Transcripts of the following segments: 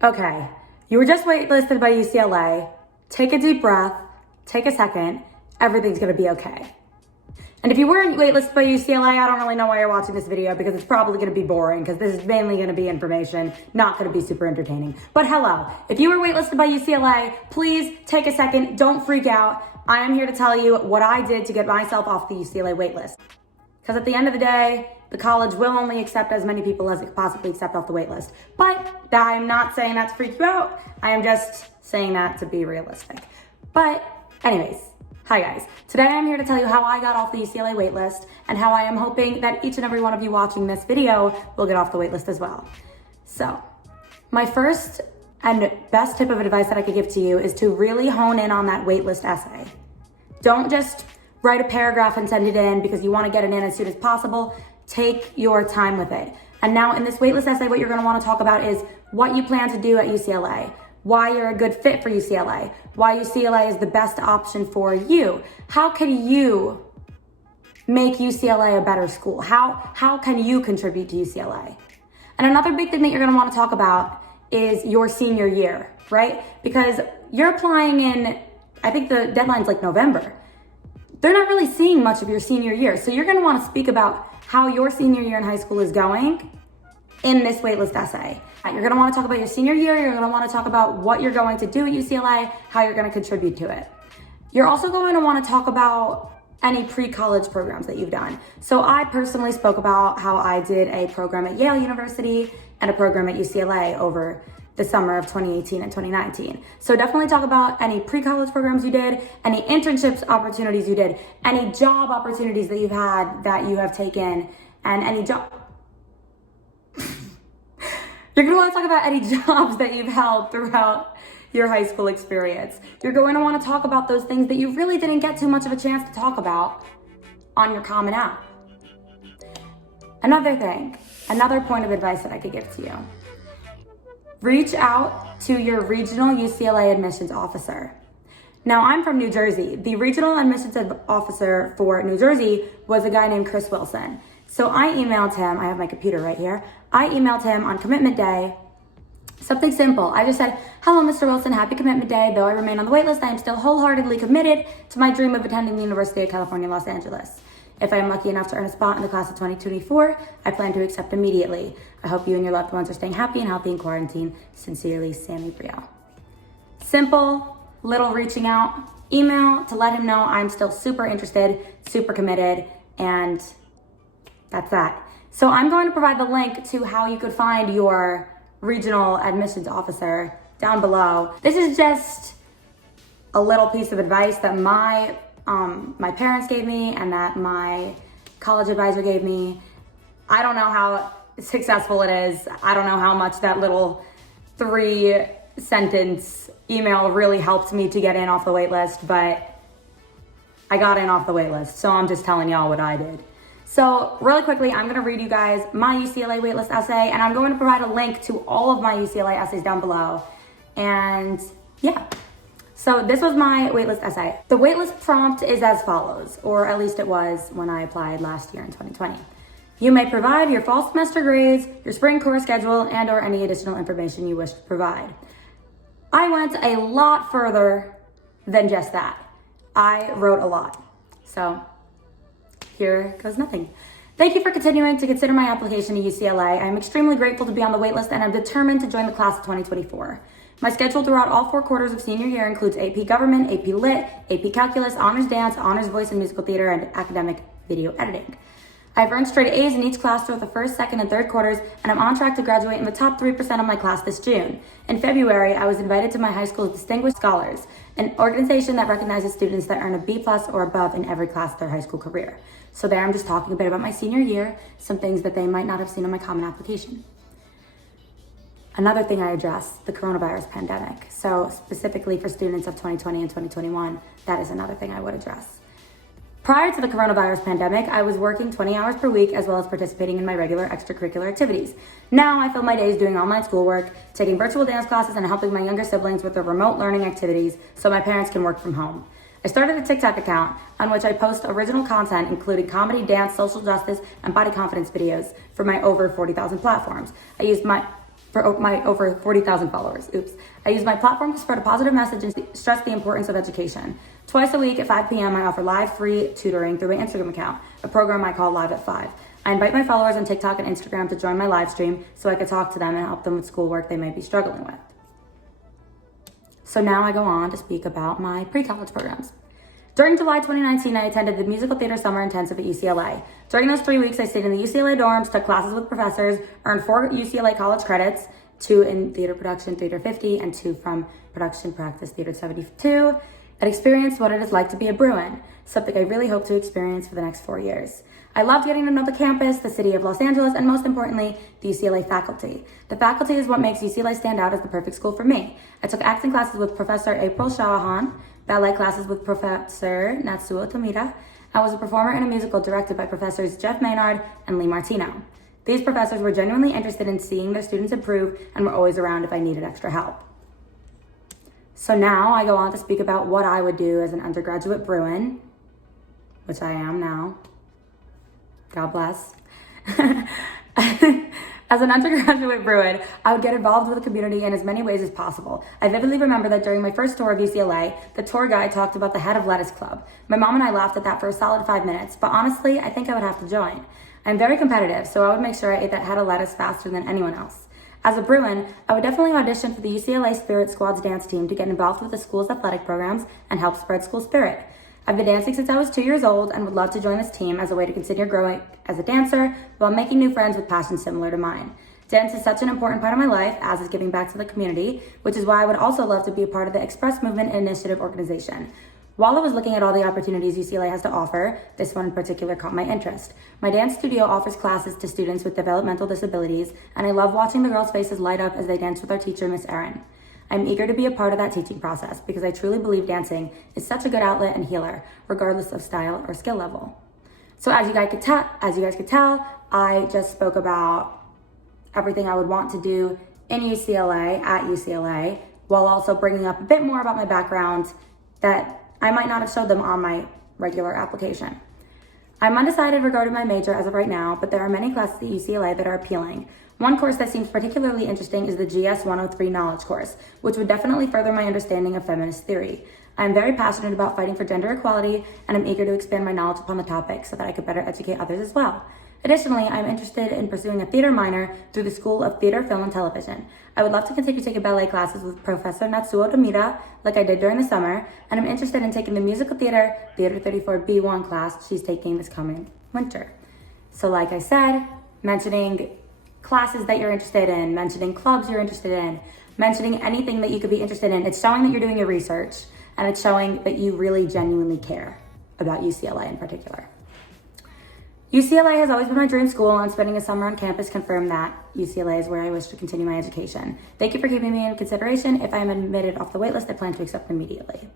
Okay, you were just waitlisted by UCLA. Take a deep breath, take a second, everything's gonna be okay. And if you weren't waitlisted by UCLA, I don't really know why you're watching this video because it's probably gonna be boring because this is mainly gonna be information, not gonna be super entertaining. But hello, if you were waitlisted by UCLA, please take a second, don't freak out. I am here to tell you what I did to get myself off the UCLA waitlist. Because at the end of the day, the college will only accept as many people as it can possibly accept off the wait list. But I'm not saying that to freak you out. I am just saying that to be realistic. But anyways, hi guys. Today I'm here to tell you how I got off the UCLA wait list and how I am hoping that each and every one of you watching this video will get off the wait list as well. So my first and best tip of advice that I could give to you is to really hone in on that wait list essay. Don't just write a paragraph and send it in because you want to get it in as soon as possible. Take your time with it. And now in this waitlist essay, what you're going to want to talk about is what you plan to do at UCLA, why you're a good fit for UCLA, why UCLA is the best option for you. How can you make UCLA a better school? How can you contribute to UCLA? And another big thing that you're going to want to talk about is your senior year, right? Because you're applying in, I think the deadline's like November. They're not really seeing much of your senior year. So you're gonna wanna speak about how your senior year in high school is going in this waitlist essay. You're gonna wanna talk about your senior year, you're gonna wanna talk about what you're going to do at UCLA, how you're gonna contribute to it. You're also going to wanna talk about any pre-college programs that you've done. So I personally spoke about how I did a program at Yale University and a program at UCLA over the summer of 2018 and 2019. So definitely talk about any pre-college programs you did, any internships opportunities you did, any job opportunities that you've had that you have taken, and any job. You're gonna wanna talk about any jobs that you've held throughout your high school experience. You're going to wanna talk about those things that you really didn't get too much of a chance to talk about on your Common App. Another point of advice that I could give to you. Reach out to your regional UCLA admissions officer. Now, I'm from New Jersey. The regional admissions officer for New Jersey was a guy named Chris Wilson. So I emailed him, I have my computer right here. I emailed him on commitment day, something simple. I just said, hello, Mr. Wilson, happy commitment day. Though I remain on the waitlist, I am still wholeheartedly committed to my dream of attending the University of California, Los Angeles. If I am lucky enough to earn a spot in the class of 2024, I plan to accept immediately. I hope you and your loved ones are staying happy and healthy in quarantine. Sincerely, Sammy Brielle. Simple, little reaching out email to let him know I'm still super interested, super committed, and that's that. So I'm going to provide the link to how you could find your regional admissions officer down below. This is just a little piece of advice that my parents gave me and that my college advisor gave me. I don't know how successful it is. I don't know how much that little 3-sentence email really helped me to get in off the wait list, but I got in off the wait list. So I'm just telling y'all what I did. So really quickly, I'm gonna read you guys my UCLA waitlist essay, and I'm going to provide a link to all of my UCLA essays down below. And yeah. So this was my waitlist essay. The waitlist prompt is as follows, or at least it was when I applied last year in 2020. You may provide your fall semester grades, your spring course schedule, and or any additional information you wish to provide. I went a lot further than just that. I wrote a lot. So here goes nothing. Thank you for continuing to consider my application to UCLA. I am extremely grateful to be on the waitlist and I'm determined to join the class of 2024. My schedule throughout all 4 quarters of senior year includes AP Government, AP Lit, AP Calculus, Honors Dance, Honors Voice and Musical Theater, and Academic Video Editing. I've earned straight A's in each class throughout the first, second, and third quarters, and I'm on track to graduate in the top 3% of my class this June. In February, I was invited to my high school's Distinguished Scholars, an organization that recognizes students that earn a B+ or above in every class of their high school career. So there I'm just talking a bit about my senior year, some things that they might not have seen on my common application. Another thing I addressed, the coronavirus pandemic. So specifically for students of 2020 and 2021, that is another thing I would address. Prior to the coronavirus pandemic, I was working 20 hours per week as well as participating in my regular extracurricular activities. Now I fill my days doing online schoolwork, taking virtual dance classes, and helping my younger siblings with their remote learning activities so my parents can work from home. I started a TikTok account on which I post original content including comedy, dance, social justice, and body confidence videos for my over 40,000 platforms. I used my for my over 40,000 followers. Oops. I use my platform to spread a positive message and stress the importance of education. Twice a week at 5 p.m., I offer live free tutoring through my Instagram account, a program I call Live at 5. I invite my followers on TikTok and Instagram to join my live stream so I can talk to them and help them with schoolwork they may be struggling with. So now I go on to speak about my pre-college programs. During July 2019, I attended the Musical Theater Summer Intensive at UCLA. During those 3 weeks, I stayed in the UCLA dorms, took classes with professors, earned 4 UCLA college credits, 2 in theater production, Theater 50, and 2 from production practice, Theater 72, and experienced what it is like to be a Bruin, something I really hope to experience for the next 4 years. I loved getting to know the campus, the city of Los Angeles, and most importantly, the UCLA faculty. The faculty is what makes UCLA stand out as the perfect school for me. I took acting classes with Professor April Shawahan, ballet classes with Professor Natsuo Tomita. I was a performer in a musical directed by Professors Jeff Maynard and Lee Martino. These professors were genuinely interested in seeing their students improve and were always around if I needed extra help. So now I go on to speak about what I would do as an undergraduate Bruin, which I am now. God bless. As an undergraduate Bruin, I would get involved with the community in as many ways as possible. I vividly remember that during my first tour of UCLA, the tour guide talked about the Head of Lettuce Club. My mom and I laughed at that for a solid 5 minutes, but honestly, I think I would have to join. I'm very competitive, so I would make sure I ate that head of lettuce faster than anyone else. As a Bruin, I would definitely audition for the UCLA Spirit Squad's dance team to get involved with the school's athletic programs and help spread school spirit. I've been dancing since I was 2 years old and would love to join this team as a way to continue growing as a dancer while making new friends with passions similar to mine. Dance is such an important part of my life, as is giving back to the community, which is why I would also love to be a part of the Express Movement Initiative organization. While I was looking at all the opportunities UCLA has to offer, this one in particular caught my interest. My dance studio offers classes to students with developmental disabilities, and I love watching the girls' faces light up as they dance with our teacher, Miss Erin. I'm eager to be a part of that teaching process because I truly believe dancing is such a good outlet and healer, regardless of style or skill level. So as you guys could tell, I just spoke about everything I would want to do in UCLA, at UCLA, while also bringing up a bit more about my background that I might not have showed them on my regular application. I'm undecided regarding my major as of right now, but there are many classes at UCLA that are appealing. One course that seems particularly interesting is the GS 103 Knowledge course, which would definitely further my understanding of feminist theory. I am very passionate about fighting for gender equality, and I'm eager to expand my knowledge upon the topic so that I could better educate others as well. Additionally, I'm interested in pursuing a theater minor through the School of Theater, Film, and Television. I would love to continue taking ballet classes with Professor Natsuo Tomita, like I did during the summer, and I'm interested in taking the musical theater, Theater 34 B1 class she's taking this coming winter. So like I said, mentioning classes that you're interested in, mentioning clubs you're interested in, mentioning anything that you could be interested in, it's showing that you're doing your research, and it's showing that you really genuinely care about UCLA in particular. UCLA has always been my dream school, and spending a summer on campus confirmed that UCLA is where I wish to continue my education. Thank you for keeping me in consideration. If I am admitted off the waitlist, I plan to accept immediately.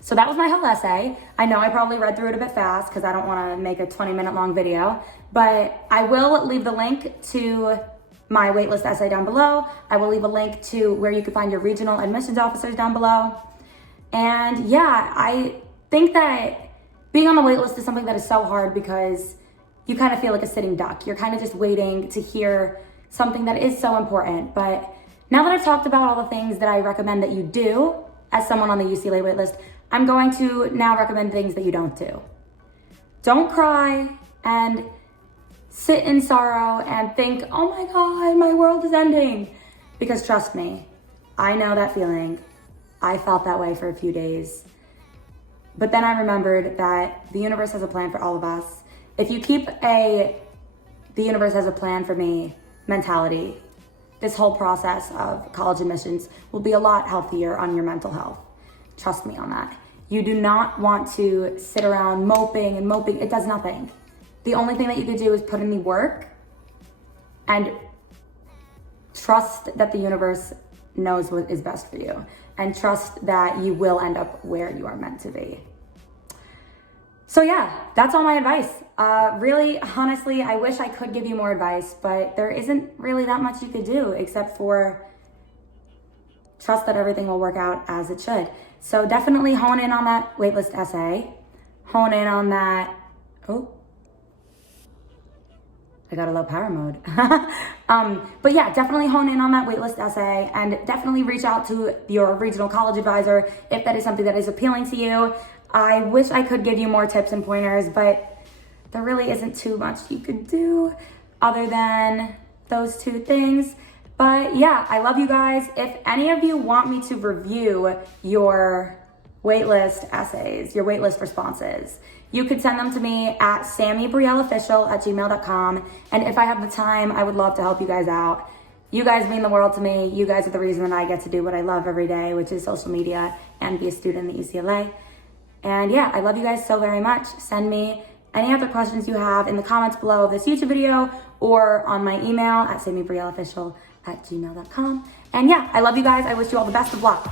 So that was my whole essay. I know I probably read through it a bit fast because I don't want to make a 20-minute long video, but I will leave the link to my waitlist essay down below. I will leave a link to where you can find your regional admissions officers down below. And yeah, I think that being on the waitlist is something that is so hard because you kind of feel like a sitting duck. You're kind of just waiting to hear something that is so important. But now that I've talked about all the things that I recommend that you do as someone on the UCLA waitlist, I'm going to now recommend things that you don't do. Don't cry and sit in sorrow and think, oh my God, my world is ending. Because trust me, I know that feeling. I felt that way for a few days. But then I remembered that the universe has a plan for all of us. If you keep the universe has a plan for me mentality, this whole process of college admissions will be a lot healthier on your mental health. Trust me on that. You do not want to sit around moping and moping. It does nothing. The only thing that you could do is put in the work and trust that the universe knows what is best for you, and trust that you will end up where you are meant to be. So yeah, that's all my advice. Really, honestly, I wish I could give you more advice, but there isn't really that much you could do except for trust that everything will work out as it should. So definitely hone in on that waitlist essay. Hone in on that. Oh, I got a low power mode. But yeah, definitely hone in on that waitlist essay and definitely reach out to your regional college advisor if that is something that is appealing to you. I wish I could give you more tips and pointers, but there really isn't too much you could do other than those two things. But yeah, I love you guys. If any of you want me to review your waitlist essays, your waitlist responses, you could send them to me at sammybrielleofficial@gmail.com. And if I have the time, I would love to help you guys out. You guys mean the world to me. You guys are the reason that I get to do what I love every day, which is social media and be a student at UCLA. And yeah, I love you guys so very much. Send me any other questions you have in the comments below of this YouTube video or on my email at sammybrielleofficial@gmail.com. And yeah, I love you guys. I wish you all the best of luck.